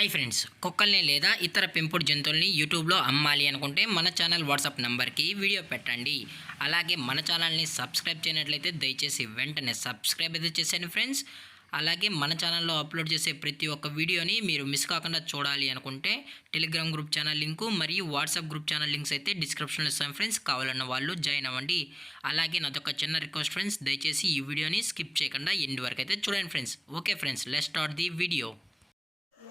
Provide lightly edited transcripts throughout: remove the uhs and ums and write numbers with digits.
Hi friends, కుక్కల్ని లేదా ఇతర పెంపుడు జంతువుల్ని యూట్యూబ్లో అమ్మాలి అనుకుంటే మన ఛానల్ వాట్సాప్ నెంబర్కి వీడియో పెట్టండి. అలాగే మన ఛానల్ని సబ్స్క్రైబ్ చేయనట్లయితే దయచేసి వెంటనే సబ్స్క్రైబ్ అయితే చేసేయండి ఫ్రెండ్స్. అలాగే మన ఛానల్లో అప్లోడ్ చేసే ప్రతి ఒక్క వీడియోని మీరు మిస్ కాకుండా చూడాలి అనుకుంటే టెలిగ్రామ్ గ్రూప్ ఛానల్ లింకు మరియు వాట్సాప్ గ్రూప్ ఛానల్ లింక్స్ అయితే డిస్క్రిప్షన్లో ఇస్తాను ఫ్రెండ్స్. కావాలన్న వాళ్ళు జాయిన్ అవ్వండి. అలాగే నాదొక చిన్న రిక్వెస్ట్ ఫ్రెండ్స్, దయచేసి ఈ వీడియోని స్కిప్ చేయకుండా ఎండ్ వరకు అయితే చూడండి friends. Okay friends, let's start the video.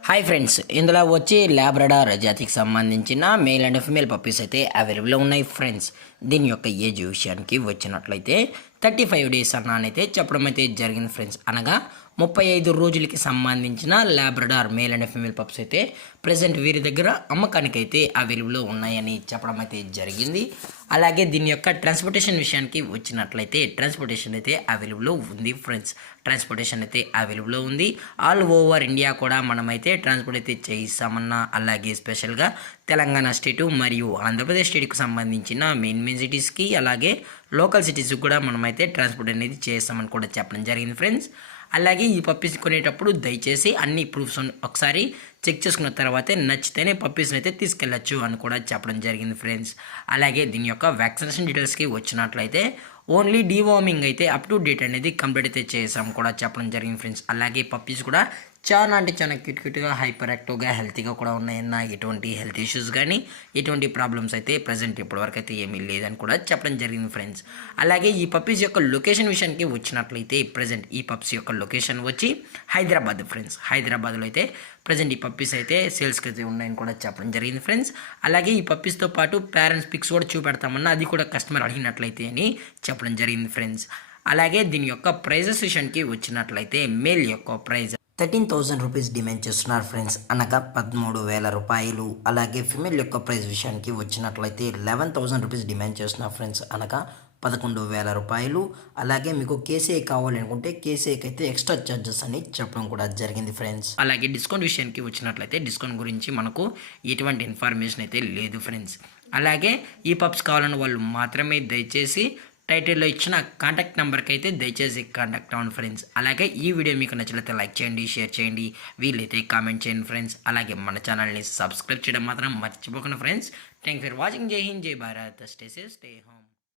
Hi friends, ఇందులో వచ్చి లాబ్రడార్ జాతికి సంబంధించిన మేల్ అండ్ ఫిమేల్ పప్పీస్ అయితే అవైలబుల్లో ఉన్నాయి ఫ్రెండ్స్. దీని యొక్క ఏజ్ విషయానికి వచ్చినట్లయితే 35 డేస్ అన్నానైతే చెప్పడం అయితే జరిగింది ఫ్రెండ్స్. అనగా 35 రోజులకి సంబంధించిన Labrador male and female pups అయితే ప్రజెంట్ వీరి దగ్గర అమ్మకానికి అయితే అవైలబుల్లో ఉన్నాయని చెప్పడం అయితే జరిగింది. అలాగే దీని యొక్క ట్రాన్స్పోర్టేషన్ విషయానికి వచ్చినట్లయితే ట్రాన్స్పోర్టేషన్ అయితే అవైలబుల్లో ఉంది ఫ్రెండ్స్. ట్రాన్స్పోర్టేషన్ అయితే అవైలబుల్లో ఉంది. ఆల్ ఓవర్ ఇండియా కూడా మనమైతే ట్రాన్స్పోర్ట్ అయితే చేయిస్తామన్నా, అలాగే స్పెషల్గా తెలంగాణ స్టేటు మరియు ఆంధ్రప్రదేశ్ స్టేట్కి సంబంధించిన మెయిన్ సిటీస్కి అలాగే లోకల్ సిటీస్కి కూడా మనమైతే ట్రాన్స్పోర్ట్ అనేది చేస్తామని కూడా చెప్పడం జరిగింది ఫ్రెండ్స్. అలాగే ఈ పప్పీస్ కొనేటప్పుడు దయచేసి అన్ని ప్రూఫ్స్ ఒకసారి చెక్ చేసుకున్న తర్వాతే నచ్చితేనే పప్పీస్ని అయితే తీసుకెళ్ళచ్చు అని కూడా చెప్పడం జరిగింది ఫ్రెండ్స్. అలాగే దీని యొక్క వ్యాక్సినేషన్ డీటెయిల్స్కి వచ్చినట్లయితే ఓన్లీ డీవార్మింగ్ అయితే అప్ టు డేట్ అనేది కంప్లీట్ అయితే చేసాం కూడా చెప్పడం జరిగింది ఫ్రెండ్స్. అలాగే పప్పీస్ కూడా చాలా అంటే చాలా క్యూట్గా హైపర్ యాక్టివ్గా హెల్తీగా కూడా ఉన్నాయన్న ఎటువంటి హెల్త్ ఇష్యూస్ కానీ ఎటువంటి ప్రాబ్లమ్స్ అయితే ప్రజెంట్ ఇప్పటివరకు అయితే ఏమీ లేదని కూడా చెప్పడం జరిగింది ఫ్రెండ్స్. అలాగే ఈ పప్పీస్ యొక్క లొకేషన్ విషయానికి వచ్చినట్లయితే ప్రజెంట్ ఈ పప్పీస్ యొక్క లొకేషన్ వచ్చి హైదరాబాద్ ఫ్రెండ్స్. హైదరాబాద్లో అయితే ప్రజెంట్ ఈ పప్పీస్ అయితే సేల్స్కి అయితే ఉన్నాయని కూడా చెప్పడం జరిగింది ఫ్రెండ్స్. అలాగే ఈ పప్పీస్తో పాటు పేరెంట్స్ పిక్స్ కూడా చూపెడతామన్నా అది కూడా కస్టమర్ అడిగినట్లయితే అని చెప్పడం జరిగింది ఫ్రెండ్స్. అలాగే దీని యొక్క ప్రైజెస్ విషయానికి వచ్చినట్లయితే మేల్ యొక్క ప్రైజ్ 13,000 రూపీస్ డిమాండ్ చేస్తున్నారు ఫ్రెండ్స్, అనగా 13,000 రూపాయలు. అలాగే ఫిమేల్ యొక్క ప్రైస్ విషయానికి వచ్చినట్లయితే 11,000 రూపీస్ డిమాండ్ చేస్తున్నారు ఫ్రెండ్స్, అనగా 11,000 రూపాయలు. అలాగే మీకు కేసీఐ కావాలనుకుంటే కేసీఐకి అయితే ఎక్స్ట్రా ఛార్జెస్ అని చెప్పడం కూడా జరిగింది ఫ్రెండ్స్. అలాగే డిస్కౌంట్ విషయానికి వచ్చినట్లయితే డిస్కౌంట్ గురించి మనకు ఎటువంటి ఇన్ఫర్మేషన్ అయితే లేదు ఫ్రెండ్స్. అలాగే ఈ పప్స్ కావాలన్న వాళ్ళు మాత్రమే దయచేసి టైటిల్లో ఇచ్చిన కాంటాక్ట్ నెంబర్కి అయితే దయచేసి కాంటాక్ట్ అవ్వండి ఫ్రెండ్స్. అలాగే ఈ వీడియో మీకు నచ్చినట్లయితే లైక్ చేయండి, షేర్ చేయండి, వీలైతే కామెంట్ చేయండి ఫ్రెండ్స్. అలాగే మన ఛానల్ని సబ్స్క్రైబ్ చేయడం మాత్రం మర్చిపోకండి ఫ్రెండ్స్. Thank for watching. జై హింద్, జై Bharat, stay safe, stay home.